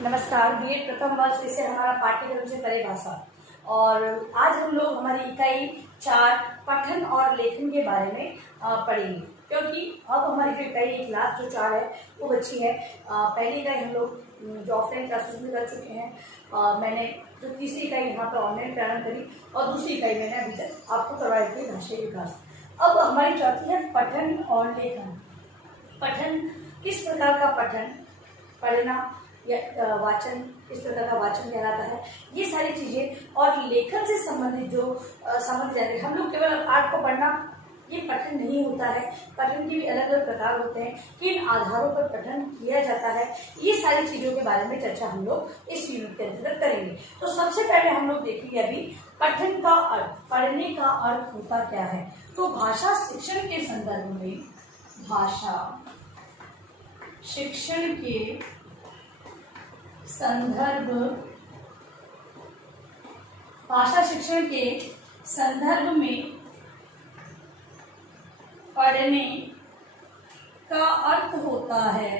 नमस्कार। बीएड प्रथम वर्ष विषय हमारा पाठ्यक्रम से परिभाषा, और आज हम लोग हमारी इकाई 4 पठन और लेखन के बारे में पढ़ेंगे, क्योंकि अब हमारी जो इकाई क्लास जो 4 है वो बच्ची है। पहली इकाई हम लोग जो ऑफलाइन क्लासेस में कर चुके हैं। मैंने जो तीसरी इकाई यहाँ पर ऑनलाइन प्रारंभ करी और दूसरी इकाई मैंने अभी तक आपको करवाई थी भाषाई विकास। अब हमारी चौथी है पठन और लेखन। पठन किस प्रकार का पठन, पढ़ना या वाचन, इस प्रकार का वाचन कहलाता है, ये सारी चीजें। और लेखन से संबंधित जो समझ जाते हैं, हम लोग केवल पाठ को पढ़ना ये पठन नहीं होता है। पठन के भी अलग अलग प्रकार होते हैं, किन आधारों पर पठन किया जाता है, ये सारी चीजों के बारे में चर्चा हम लोग इस यूनिट के अंतर्गत करेंगे। तो सबसे पहले हम लोग देखेंगे अभी पठन का अर्थ, पढ़ने का अर्थ होता क्या है। तो भाषा शिक्षण के संदर्भ में, भाषा शिक्षण के भाषा शिक्षण के संदर्भ में पढ़ने का अर्थ होता है,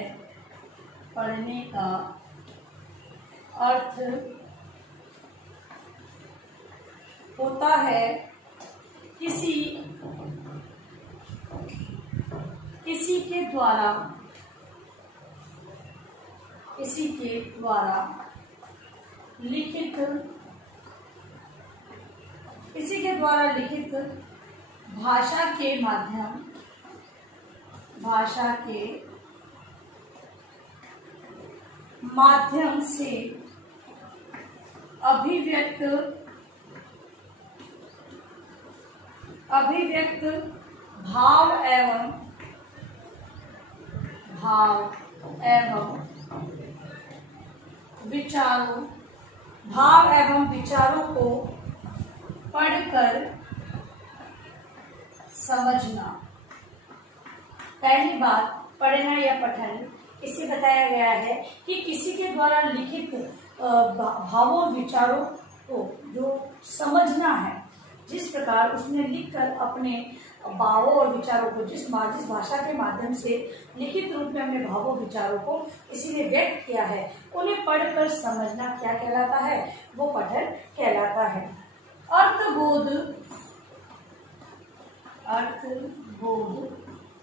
पढ़ने का अर्थ होता है किसी के द्वारा लिखित भाषा के माध्यम से अभिव्यक्त भाव एवं विचारों को पढ़कर समझना। पहली बात, पढ़ना या पठन, इसे बताया गया है कि किसी के द्वारा लिखित भावों और विचारों को जो समझना है, जिस प्रकार उसने लिखकर अपने भावों और विचारों को जिस भाषा के माध्यम से लिखित रूप में अपने भावों विचारों को किसी ने व्यक्त किया है, उन्हें पढ़कर समझना क्या कहलाता है, वो पठन कहलाता है। अर्थबोध,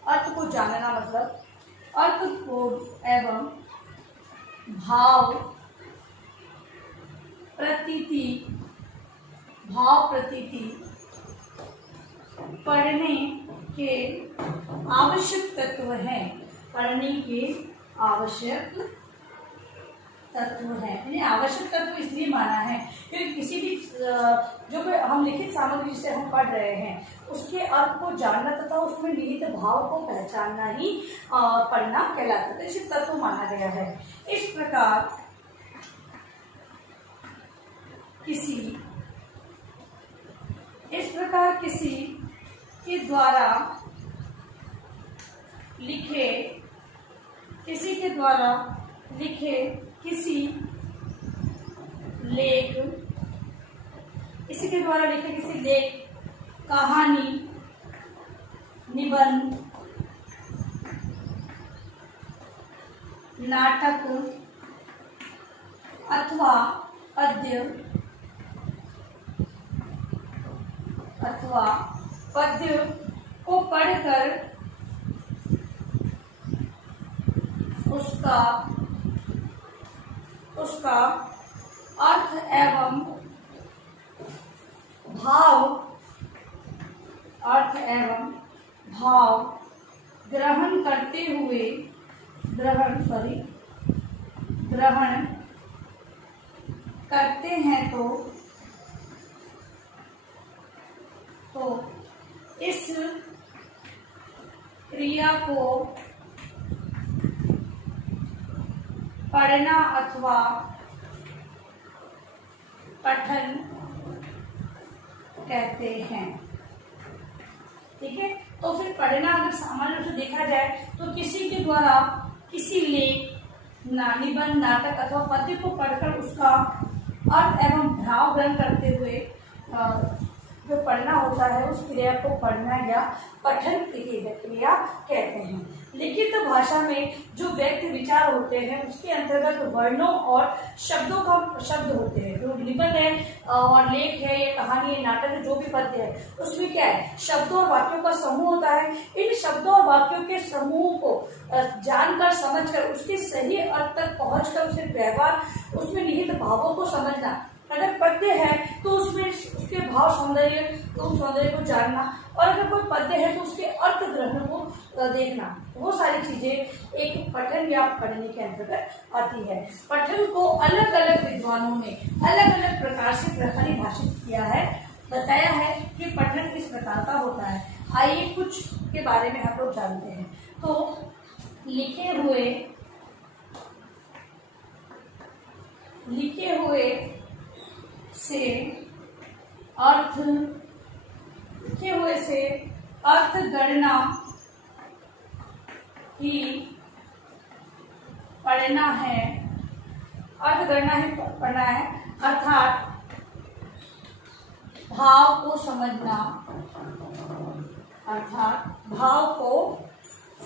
अर्थ को जानना मतलब अर्थबोध एवं भाव प्रतीति पढ़ने के आवश्यक तत्व हैं। पढ़ने के आवश्यक तत्व हैं। इन्हें आवश्यक तत्व इसलिए माना है क्योंकि किसी भी जो हम लिखित सामग्री जिसे हम पढ़ रहे हैं उसके अर्थ को जानना तथा उसमें निहित भाव को पहचानना ही पढ़ना कहलाता है। तो इसे तत्व माना गया है। इस प्रकार किसी के द्वारा लिखे किसी लेख, कहानी, निबंध, नाटक अथवा पद्य को पढ़कर उसका अर्थ एवं भाव ग्रहण करते हैं तो इस क्रिया को पढ़ना अथवा पठन कहते हैं। ठीक है, तो फिर पढ़ना अगर सामान्य रूप से देखा जाए तो किसी के द्वारा किसी लेख, निबंध, नाटक अथवा पद्य को पढ़कर उसका अर्थ एवं भाव ग्रहण करते हुए जो पढ़ना होता है उस क्रिया को पढ़ना या पठन क्रिया कहते हैं। लिखित भाषा में जो व्यक्त विचार होते हैं उसके अंतर्गत वर्णों और शब्दों का शब्द होते हैं। जो निबंध है और लेख है, ये कहानी है, नाटक है, जो भी पद्य है, उसमें क्या है, शब्दों और वाक्यों का समूह होता है। इन शब्दों और वाक्यों के समूह को जानकर समझकर उसके सही अर्थ तक पहुंचकर उसे व्यवहार, उसमें निहित भावों को समझना। अगर पद्य है तो उसमें उसके भाव सौंदर्य, तो सौंदर्य को जानना, और अगर कोई पद्य है तो उसके अर्थ ग्रहण को देखना। वो सारी चीजें एक पठन या पढ़ने के अंतर्गत आती है। पठन को अलग अलग विद्वानों ने अलग अलग प्रकार से परिभाषित किया है, बताया है कि पठन किस प्रकार का होता है। आइए कुछ के बारे में हम लोग जानते हैं। तो लिखे हुए से अर्थ गणना ही पढ़ना है, पढ़ना है, अर्थात भाव को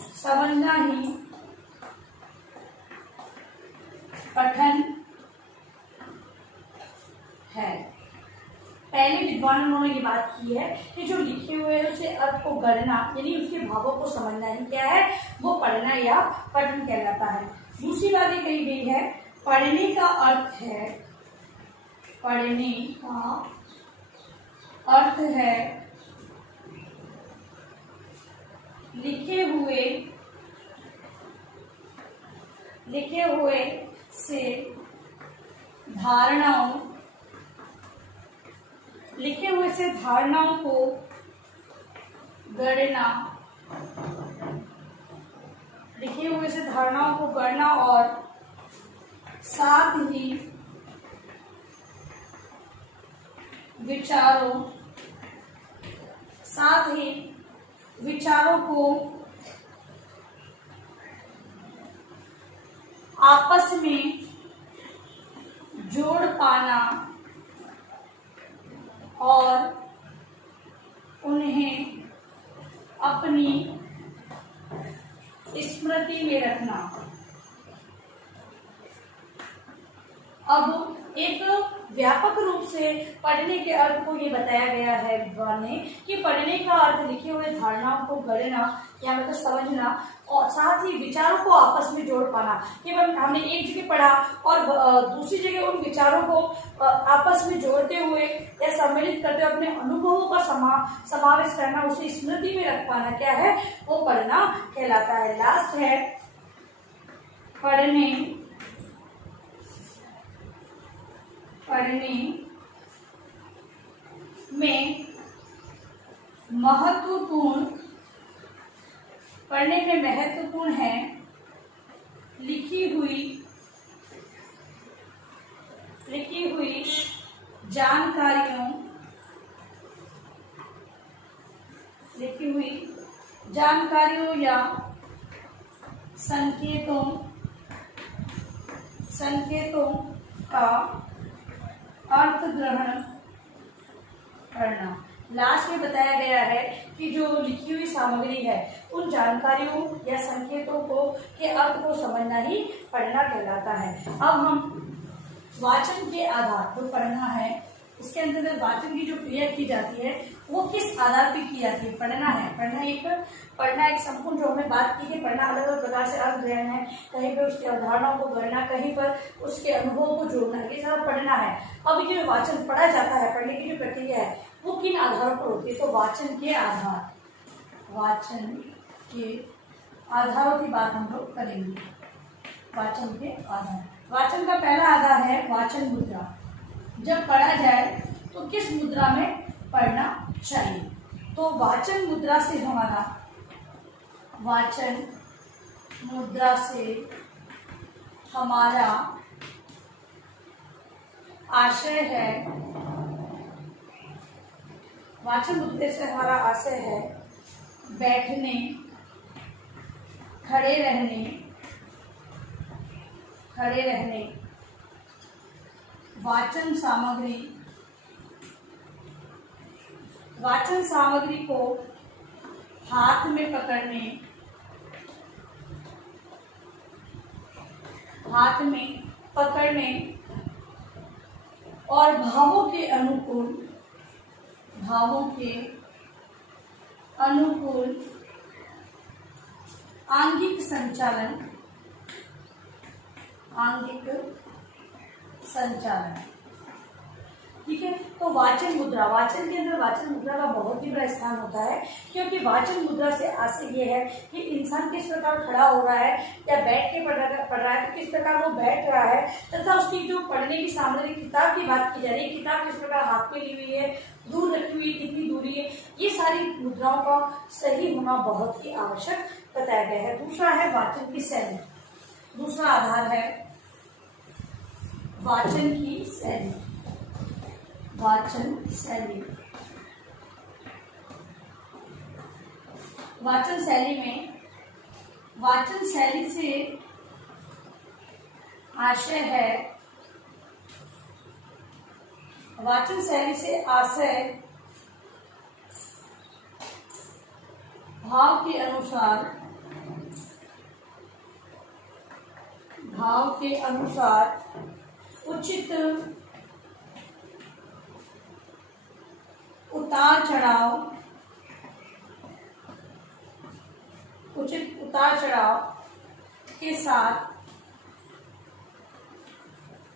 समझना ही पठन है। पहले विद्वानों ने ये बात की है कि जो लिखे हुए है उसे अर्थ को गणना यानी उसके भावों को समझना ही क्या है, वो पढ़ना या पठन कहलाता है। दूसरी बात ये कही गई है, पढ़ने का अर्थ है लिखे हुए से धारणाओं को गणना और साथ ही विचारों को आपस में जोड़ पाना और उन्हें अपनी स्मृति में रखना। अब एक व्यापक रूप से पढ़ने के अर्थ को ये बताया गया है विद्वान ने कि पढ़ने का अर्थ लिखे हुए धारणाओं को गणना या मतलब समझना और साथ ही विचारों को आपस में जोड़ पाना। केवल हमने एक जगह पढ़ा और दूसरी जगह उन विचारों को आपस में जोड़ते हुए या सम्मिलित करते हुए अपने अनुभवों का समावेश करना, उसे स्मृति में रख पाना क्या है, वो पढ़ना कहलाता है। लास्ट है पढ़ने में महत्वपूर्ण है लिखी हुई जानकारियों या संकेतों का अर्थ ग्रहण करना। लास्ट में बताया गया है कि जो लिखी हुई सामग्री है उन जानकारियों या संकेतों को के अर्थ को समझना ही पढ़ना कहलाता है। अब हम वाचन के आधार पर पढ़ना है, इसके अंतर्गत वाचन की जो क्रिया की जाती है वो किस आधार पर की जाती है, पढ़ना है। पढ़ना एक संपूर्ण जो हमने बात की है, पढ़ना अलग अलग प्रकार से अर्थ ग्रहण है, कहीं पर उसकी अवधारणाओं को गढ़ना, कहीं पर उसके अनुभवों को जोड़ना, ये सब पढ़ना है। अब ये जो वाचन पढ़ा जाता है, पढ़ने की जो प्रक्रिया है वो किन आधारों पर होती है, तो वाचन के आधारों की बात हम लोग करेंगे। वाचन के आधार, वाचन का पहला आधार है वाचन मुद्रा। जब पढ़ा जाए तो किस मुद्रा में पढ़ना चाहिए, तो वाचन मुद्रा से हमारा आशय है बैठने, खड़े रहने, वाचन सामग्री को हाथ में पकड़ने हाथ में पकड़ने और भावों के अनुकूल आंगिक संचालन। ठीक है। तो वाचन मुद्रा, वाचन के अंदर वाचन मुद्रा का बहुत ही बड़ा स्थान होता है, क्योंकि वाचन मुद्रा से आशय ये है कि इंसान किस प्रकार खड़ा हो रहा है या बैठ के पढ़ रहा है, तो किस प्रकार वो बैठ रहा है, तथा उसकी जो पढ़ने की सामग्री, किताब की बात की जा रही है, किताब किस प्रकार हाथ में ली हुई है, दूर रखी हुई, कितनी दूरी है, ये सारी मुद्राओं का सही होना बहुत ही आवश्यक बताया गया है। दूसरा है वाचन की शैली। दूसरा आधार है वाचन की शैली। वाचन शैली, वाचन शैली में वाचन शैली से आशय है, वाचन शैली से आशय भाव के अनुसार उचित उतार चढ़ाव के साथ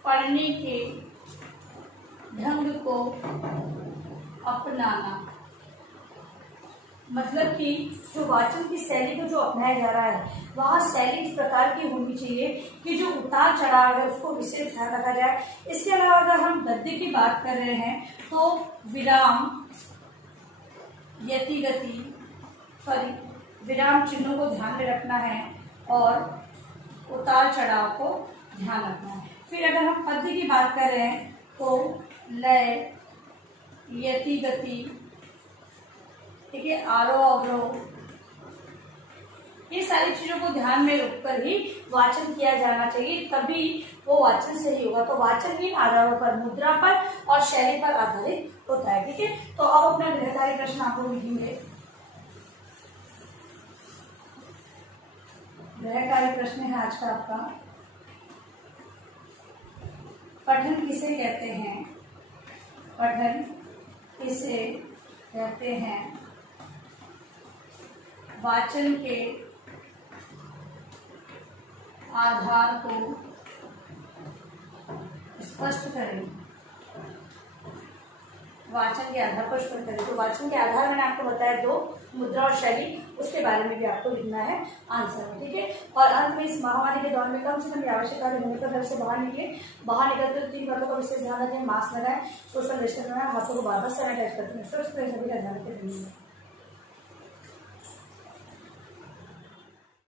पढ़ने के ढंग को अपनाना। मतलब कि जो वाचन की शैली को जो अपनाया जा रहा है, वह शैली इस प्रकार की होनी चाहिए कि जो उतार चढ़ाव है उसको विशेष ध्यान रखा जाए। इसके अलावा अगर हम गद्य की बात कर रहे हैं तो विराम, विराम चिन्हों को ध्यान में रखना है और उतार चढ़ाव को ध्यान रखना है। फिर अगर हम पद्य की बात कर रहे हैं तो लय, यति, गति, ठीक है, आरोह अवरोह, ये सारी चीजों को ध्यान में रखकर ही वाचन किया जाना चाहिए, तभी वो वाचन सही होगा। तो वाचन इन आधारों पर, मुद्रा पर और शैली पर आधारित होता है। ठीक है। तो अब अपना गृहकार्य प्रश्न आप लोग लिखेंगे। गृहकार्य प्रश्न है आज का आपका, पठन किसे कहते हैं? पठन किसे कहते हैं? वाचन के आधार को स्पष्ट करें। वाचन के आधार पर स्पष्ट करें। तो वाचन के आधार मैंने आपको बताया दो, मुद्रा और शैली, उसके बारे में भी आपको लिखना है आंसर में। ठीक है। और अंत में इस महामारी के दौर में कम से कम आवश्यक कार्य होने पर घर से बाहर निकले। बाहर निकलते 3 बातों का विशेष ध्यान रखें। मास्क लगाएं, सोशल डिस्टेंस बनाएं, हाथों को बार बार सैनिटाइज करते हैं। सभी का ध्यान रखें।